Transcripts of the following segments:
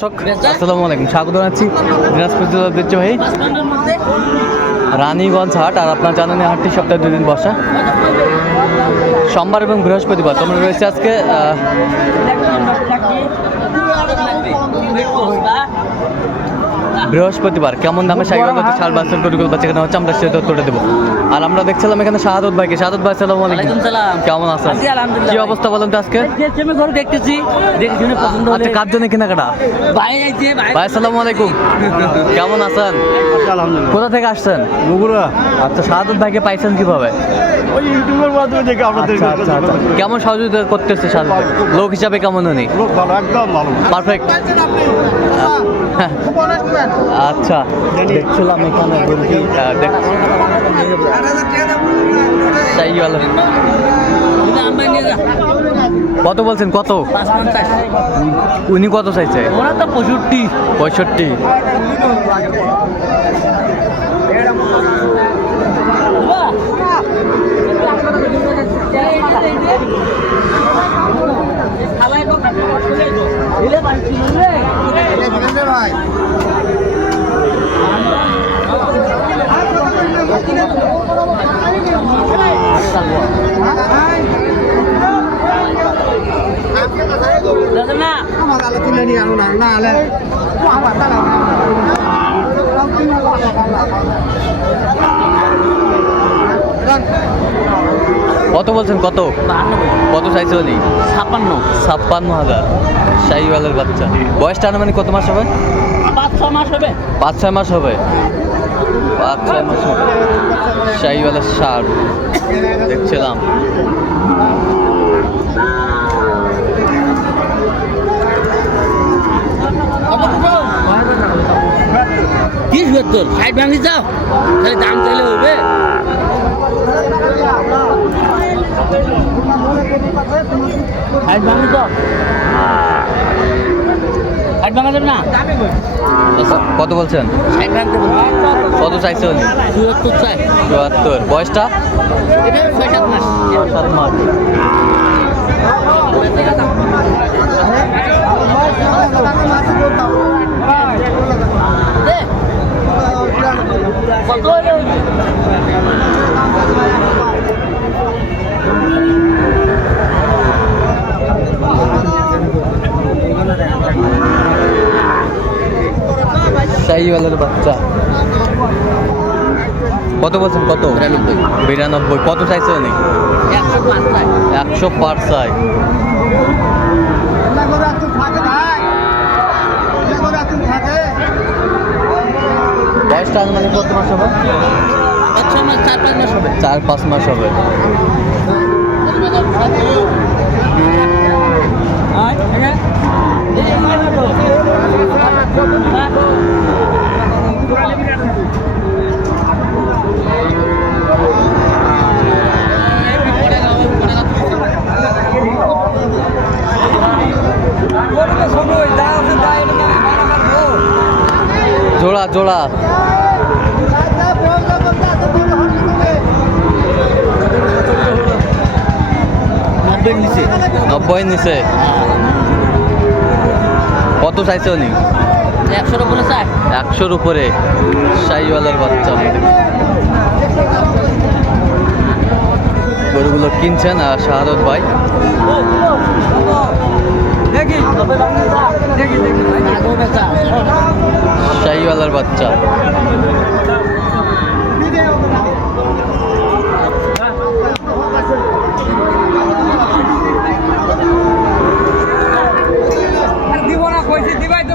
দর্শক আসসালামু আলাইকুম, স্বাগত জানাচ্ছি দিনাজপুর জেলার ঐতিহ্যবাহী রানীগঞ্জ হাট, আর আপনার জানেন হাটটি সপ্তাহে দুদিন বসা। সোমবার এবং বৃহস্পতিবার তোমরা রয়েছে আজকে বৃহস্পতিবার কেমন দামে সাইকেল হচ্ছে সার বাচ্চার গরুগুলো বাচ্চা কেনা হচ্ছে আমরা সেটা উত্তরটা দেবো। আর আমরা দেখছিলাম এখানে শাহাদত ভাইকে। শাহাদত ভাই সালাম আলাইকুম। কেমন আছেন? কি অবস্থা বলেন তো আজকে? আমি ঘরে দেখতেছি দেখে পছন্দ আচ্ছা কার জন্য কেনাকাটা? ভাই আইছে ভাই। আসসালামু আলাইকুম। কেমন আছেন? আলহামদুলিল্লাহ। কোথা থেকে আসছেন? বগুড়া। আচ্ছা সাহাদত ভাইকে পাইছেন কীভাবে? ওই ইউটিউবের মাধ্যমে দেখে আপনাদের আচ্ছা আচ্ছা আচ্ছা। কেমন সহযোগিতা করতেছে সাহাদত লোক হিসাবে কেমন উনি? লোক ভালো একদম ভালো। পারফেক্ট আচ্ছা দেখছিলাম এখানে তাই যা কত বলছেন কত? উনি কত চাইছে? ওরা তো পঁয়ষট্টি। পঁয়ষট্টি না কত বলছেন? কত? কত চাইছে উনি ছাপ্পান্ন। ছাপ্পান্ন হাজার। শাহিওয়ালের বাচ্চা। বয়সটা আনুমানিক কত মাস হবে? পাঁচ ছয় মাস হবে। পাঁচ ছয় মাস হবে। পাঁচ ছয় মাস হবে। শাহিওয়ালের সার দেখছিলাম। কি সত্তর ষাট ভাঙি যাও তাহলে দাম চাইলে হবে। ষাট ভাঙি তো ষাট ভাঙা যাবে না? আচ্ছা, কত বলছেন? কত চাইছে উনি? চুয়াত্তর চাই। চুয়াত্তর। বয়সটা? ছয় সাত মাস। সাত? শাহিওয়ালের বাচ্চা। কত বলছেন? কত? বিরানব্বই। বিরানব্বই। কত চাইছে উনি? একশো পাঁচ চাই একশো পার চাই বয়সটা আনুমানিক কত মাস হবে? চার পাঁচ মাস হবে। চার পাঁচ মাস হবে। জোড়া জোড়া। নব্বই নিচে নব্বই নিচে কত চাইছে উনি? একশোর উপরে চাই। একশোর উপরে। শাহিওয়ালার বাচ্চা। গরুগুলো কিনছেন আর শাহাদত ভাই। শাহিওয়ালার বাচ্চা দিব না কইছি দিবাই তো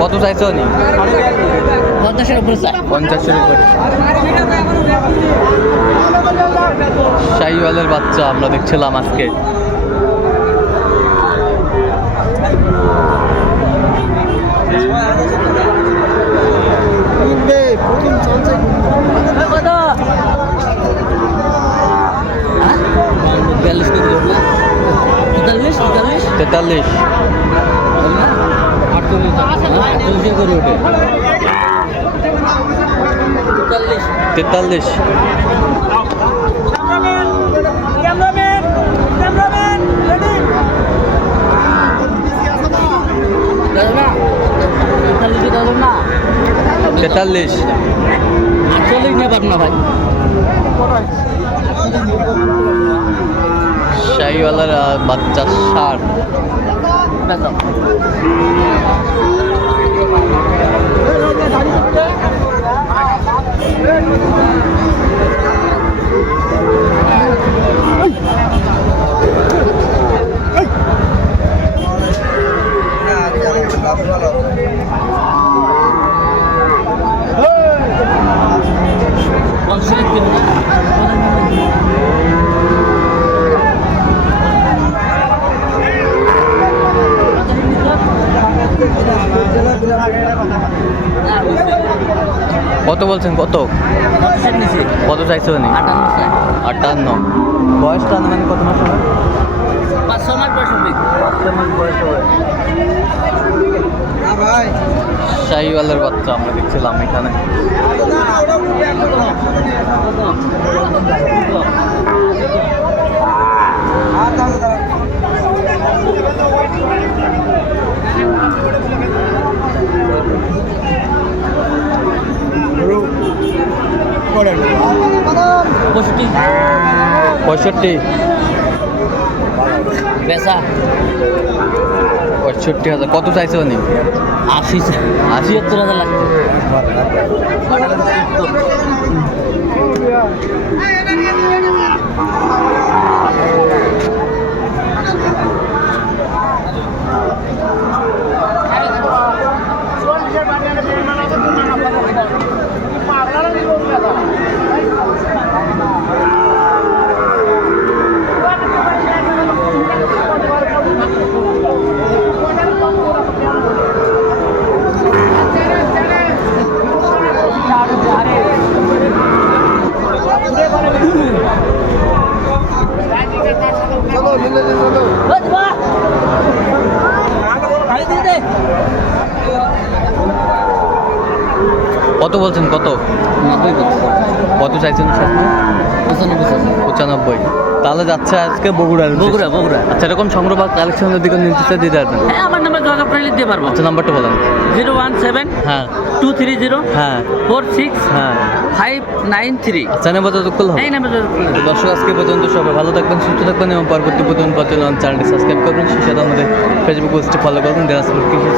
কত চাইছে উনি পঞ্চাশের উপরে চাই। পঞ্চাশের উপরে। শাহিওয়ালের বাচ্চা আমরা দেখছিলাম আজকে। তেতাল্লিশ? তেতাল্লিশ। আটচল্লিশে করে ওঠে। তেতাল্লিশ। তেতাল্লিশ। আটচল্লিশ নিয়ে পারব না ভাই। শাহিওয়ালার বাচ্চা ষাট। বেতন কত বলছেন? কত? কত চাইছে উনি? আটান্ন। বয়সটা আনুমানিক কত মাস হবে? পাঁচ ছ মাস বয়স হবে। শাহিওয়ালার বাচ্চা আমরা দেখছিলাম এখানে। পঁয়ষট্টি। পঁয়ষট্টি। বেচা। পঁয়ষট্টি হাজার। কত চাইছে উনি? আশি আশি সত্তর হাজার লাগবে। কত বলছেন? কত? কত চাইছেন পঁচানব্বই তাহলে যাচ্ছে আজকে বগুড়ার বগুড়া বগুড়া। আচ্ছা এরকম সংগ্রহ বা কালেকশনের দিকে নির্দেশে দিতে পারবেন। হ্যাঁ আমার নামে যোগাযোগ করে দিতে পারব। আচ্ছা নাম্বারটা বলেন। জিরো ওয়ান সেভেন হ্যাঁ। টু থ্রি জিরো হ্যাঁ। ফোর সিক্স হ্যাঁ। Five nine three. আচ্ছা নেবার যত করলে হবে। এই নামে যোগাযোগ করে দর্শক আজকে পর্যন্ত সবাই ভালো থাকবেন সুস্থ থাকবেন এবং পরবর্তী প্রতিদিন পর্যন্ত চ্যানেলটি সাবস্ক্রাইব করবেন। সেই সাথে আমাদের ফেসবুক পোস্টে ফলো করবেন। দিনাজপুর কৃষি